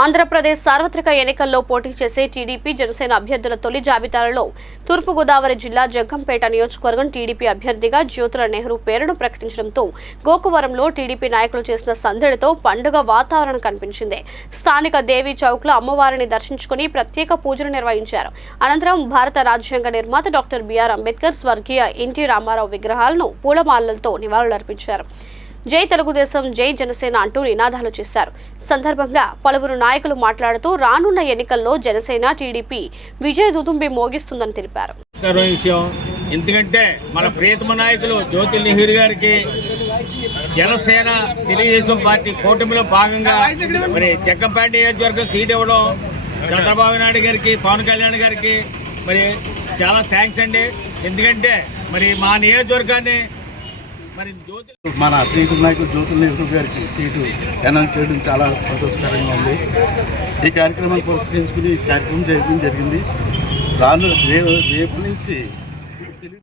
ఆంధ్రప్రదేశ్ సార్వత్రిక ఎన్నికల్లో పోటీ చేసే టీడీపీ జనసేన అభ్యర్థుల తొలి జాబితాలలో తూర్పుగోదావరి జిల్లా జగ్గంపేట నియోజకవర్గం టీడీపీ అభ్యర్థిగా జ్యోతుల నెహ్రూ పేరును ప్రకటించడంతో గోకువరంలో టీడీపీ నాయకులు చేసిన సందడితో పండుగ వాతావరణం కనిపించింది. స్థానిక దేవి చౌక్లో అమ్మవారిని దర్శించుకుని ప్రత్యేక పూజలు నిర్వహించారు. అనంతరం భారత రాజ్యాంగ నిర్మాత డాక్టర్ బిఆర్ అంబేద్కర్ స్వర్గీయ ఎన్టీ రామారావు విగ్రహాలను పూలమాలలతో నివాళులర్పించారు. జై తెలుగుదేశం జై జనసేన అంటూ నినాదాలు చేశారు. సందర్భంగా పలువురు నాయకులు మాట్లాడుతూ రానున్న ఎన్నికల్లో జనసేన టీడీపీ విజయ దుదుంబి మోగిస్తుందని తెలిపారు. ఎందుకంటే మన ప్రియతమ నాయకులు జ్యోతి నెహ్రూ గారికి జనసేన తెలుగుదేశం పార్టీ కూటమిలో భాగంగా మరి జగ్గంపేట నియోజకవర్గం సీట్ ఇవ్వడం చంద్రబాబు నాయుడు గారికి పవన్ కళ్యాణ్ గారికి మరి చాలా థ్యాంక్స్ అండి. ఎందుకంటే మరి మా నియోజకవర్గాన్ని మన ప్రీతం నాయకుడు జ్యోతుల నెహ్రూ గారికి సీటు అనౌన్స్ చేయడం చాలా సంతోషకరంగా ఉంది. ఈ కార్యక్రమాన్ని పురస్కరించుకుని కార్యక్రమం చేయడం జరిగింది. రాను రేపు నుంచి